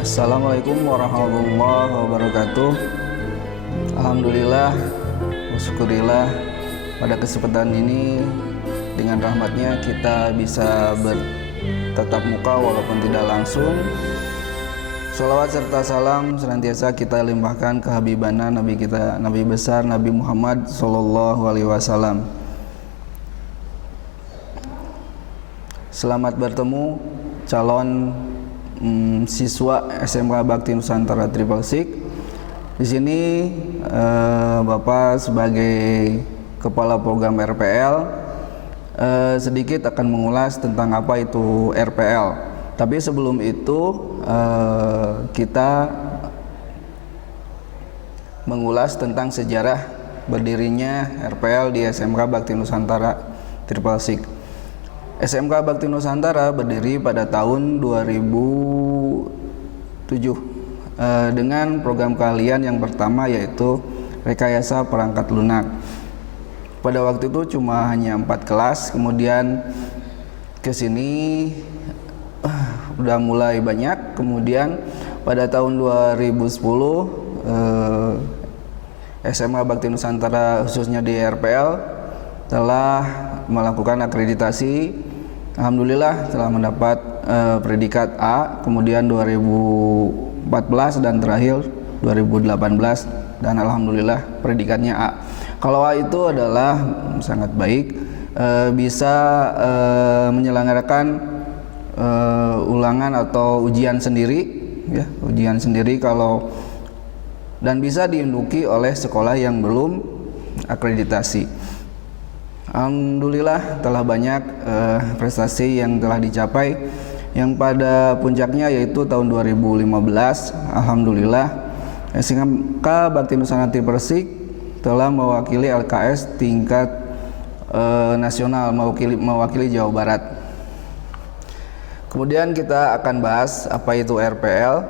Assalamualaikum warahmatullahi wabarakatuh. Alhamdulillah, wasyukurillah, pada kesempatan ini dengan rahmatnya kita bisa bertatap muka walaupun tidak langsung. Sholawat serta salam senantiasa kita limpahkan ke habibana Nabi kita, Nabi besar Nabi Muhammad Sallallahu Alaihi Wasallam. Selamat bertemu calon siswa SMK Bakti Nusantara Tripalsik. Di sini Bapak sebagai kepala program RPL sedikit akan mengulas tentang apa itu RPL. Tapi sebelum itu kita mengulas tentang sejarah berdirinya RPL di SMK Bakti Nusantara Tripalsik. SMK Bakti Nusantara berdiri pada tahun 2007 dengan program keahlian yang pertama yaitu rekayasa perangkat lunak. Pada waktu itu cuma hanya 4 kelas, kemudian ke sini udah mulai banyak. Kemudian pada tahun 2010 SMK Bakti Nusantara khususnya di RPL telah melakukan akreditasi. Alhamdulillah telah mendapat predikat A, kemudian 2014 dan terakhir 2018, dan alhamdulillah predikatnya A. Kalau A itu adalah sangat baik, bisa menyelenggarakan ulangan atau ujian sendiri, ya, ujian sendiri kalau dan bisa diinduki oleh sekolah yang belum akreditasi. Alhamdulillah telah banyak prestasi yang telah dicapai, yang pada puncaknya yaitu tahun 2015. Alhamdulillah SMK Bakti Nusantara Tripalsik telah mewakili LKS tingkat nasional, mewakili Jawa Barat. Kemudian kita akan bahas apa itu RPL.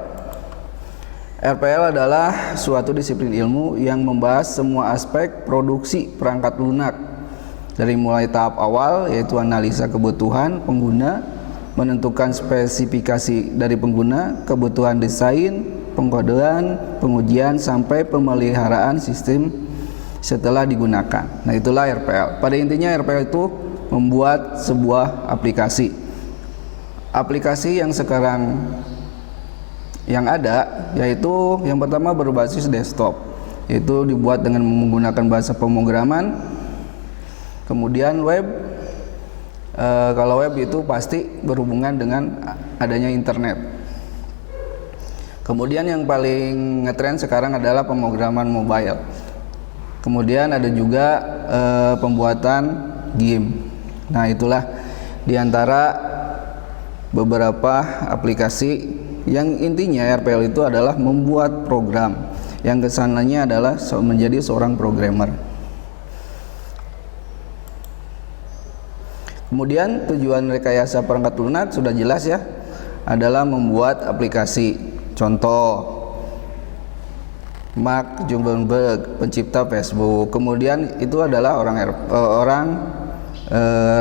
RPL adalah suatu disiplin ilmu yang membahas semua aspek produksi perangkat lunak, dari mulai tahap awal yaitu analisa kebutuhan pengguna, menentukan spesifikasi dari pengguna, kebutuhan desain, pengkodean, pengujian, sampai pemeliharaan sistem setelah digunakan. Nah, itulah RPL. Pada intinya RPL itu membuat sebuah aplikasi. Aplikasi yang sekarang yang ada yaitu yang pertama berbasis desktop, yaitu dibuat dengan menggunakan bahasa pemrograman. Kemudian web, kalau web itu pasti berhubungan dengan adanya internet. Kemudian yang paling ngetren sekarang adalah pemrograman mobile. Kemudian ada juga pembuatan game. Nah, itulah diantara beberapa aplikasi yang intinya RPL itu adalah membuat program yang kesananya adalah menjadi seorang programmer. Kemudian tujuan rekayasa perangkat lunak sudah jelas ya, adalah membuat aplikasi. Contoh Mark Zuckerberg, pencipta Facebook. Kemudian itu adalah orang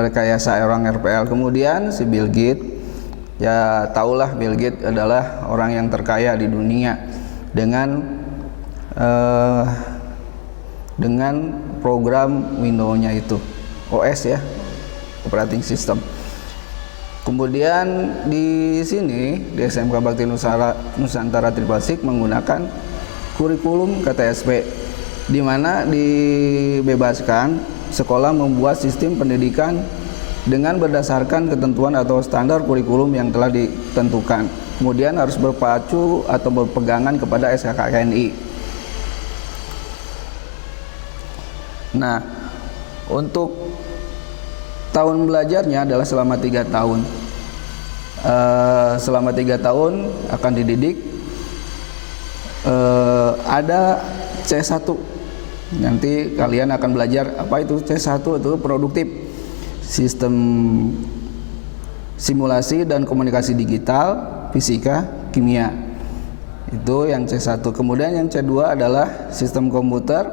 rekayasa orang RPL. Kemudian si Bill Gates, ya tahulah Bill Gates adalah orang yang terkaya di dunia dengan program Windows-nya itu, OS ya, operating system. Kemudian di sini di SMK Bakti Nusantara Tripalsik menggunakan kurikulum KTSP, di mana dibebaskan sekolah membuat sistem pendidikan dengan berdasarkan ketentuan atau standar kurikulum yang telah ditentukan. Kemudian harus berpacu atau berpegangan kepada SKKNI. Nah, untuk tahun belajarnya adalah selama 3 tahun. Selama 3 tahun akan dididik. Ada C1. Nanti kalian akan belajar apa itu C1, itu produktif, sistem simulasi dan komunikasi digital, fisika, kimia. Itu yang C1. Kemudian yang C2 adalah sistem komputer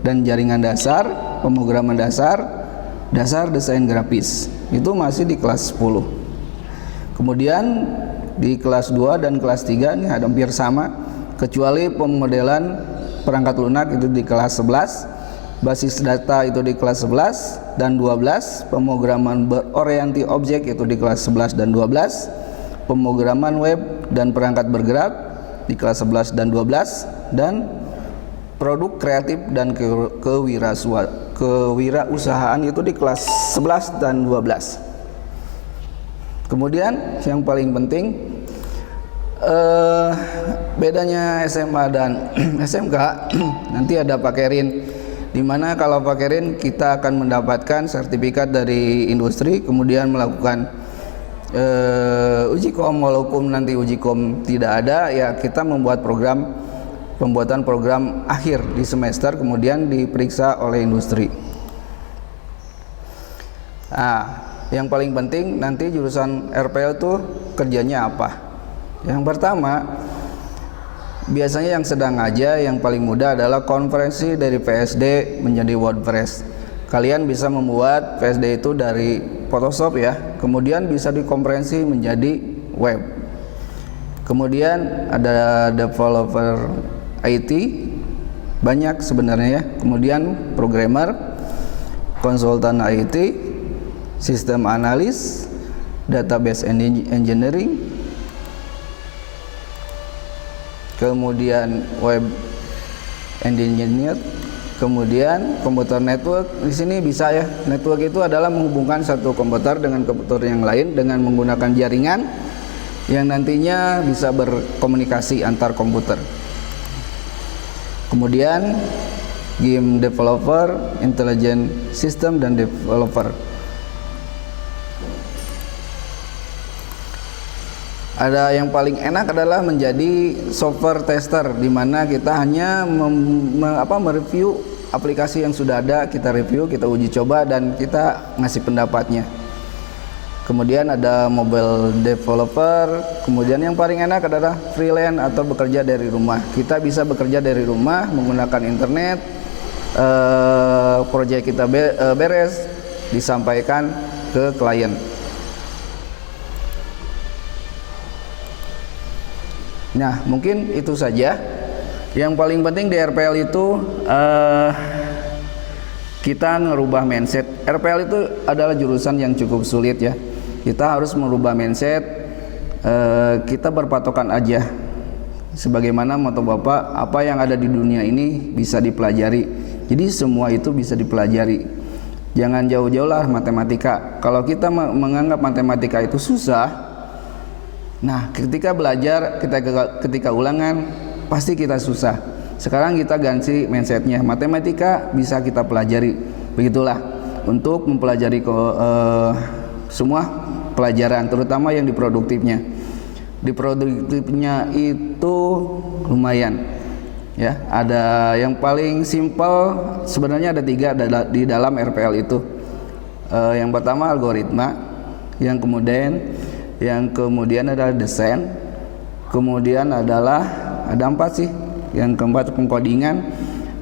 dan jaringan dasar, pemrograman dasar desain grafis. Itu masih di kelas 10. Kemudian di kelas 2 dan kelas 3 ini hampir sama, kecuali pemodelan perangkat lunak itu di kelas 11, basis data itu di kelas 11 dan 12, pemrograman berorientasi objek itu di kelas 11 dan 12, pemrograman web dan perangkat bergerak di kelas 11 dan 12, dan produk kreatif dan kewirausahaan itu di kelas 11 dan 12. Kemudian yang paling penting, bedanya SMA dan SMK nanti ada pakerin, dimana kalau pakerin kita akan mendapatkan sertifikat dari industri, kemudian melakukan uji kom. Walaupun nanti uji kom tidak ada, ya kita membuat pembuatan program akhir di semester, kemudian diperiksa oleh industri. Nah, yang paling penting nanti jurusan RPL itu kerjanya apa? Yang pertama, biasanya yang sedang aja yang paling mudah adalah konversi dari PSD menjadi WordPress. Kalian bisa membuat PSD itu dari Photoshop ya, kemudian bisa dikonversi menjadi web. Kemudian ada developer IT, banyak sebenarnya ya. Kemudian programmer, konsultan IT, sistem analis, database engineering, kemudian web engineer, kemudian komputer network. Di sini bisa ya, network itu adalah menghubungkan satu komputer dengan komputer yang lain dengan menggunakan jaringan yang nantinya bisa berkomunikasi antar komputer. Kemudian game developer, intelligent system dan developer. Ada yang paling enak adalah menjadi software tester, di mana kita hanya mereview aplikasi yang sudah ada, kita review, kita uji coba, dan kita ngasih pendapatnya. Kemudian ada mobile developer. Kemudian yang paling enak adalah freelance atau bekerja dari rumah. Kita bisa bekerja dari rumah menggunakan internet. Proyek kita beres, disampaikan ke klien. Nah, mungkin itu saja. Yang paling penting di RPL itu kita ngerubah mindset. RPL itu adalah jurusan yang cukup sulit ya. Kita harus merubah mindset. Kita berpatokan aja sebagaimana moto Bapak, apa yang ada di dunia ini bisa dipelajari. Jadi semua itu bisa dipelajari. Jangan jauh-jauh lah matematika. Kalau kita menganggap matematika itu susah, nah ketika belajar, ketika ulangan pasti kita susah. Sekarang kita ganti mindsetnya, matematika bisa kita pelajari. Begitulah untuk mempelajari semua pelajaran, terutama yang di produktifnya. Di produktifnya itu lumayan ya. Ada yang paling simpel, sebenarnya ada 3 di dalam RPL itu. Yang pertama algoritma, yang kemudian adalah desain, kemudian adalah ada 4 sih. Yang keempat pengkodingan,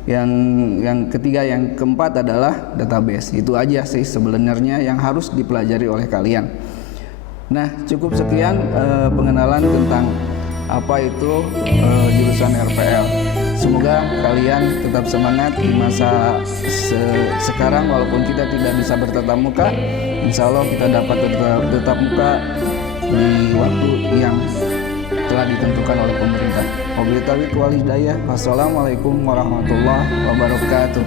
yang ketiga, yang keempat adalah database. Itu aja sih sebenarnya yang harus dipelajari oleh kalian. Nah, cukup sekian pengenalan tentang apa itu jurusan RPL. Semoga kalian tetap semangat di masa sekarang, walaupun kita tidak bisa bertatap muka. Insya Allah kita dapat bertatap muka di waktu yang telah ditentukan oleh pemerintah. Wabillahi taufiq wal hidayah. Wassalamualaikum warahmatullahi wabarakatuh.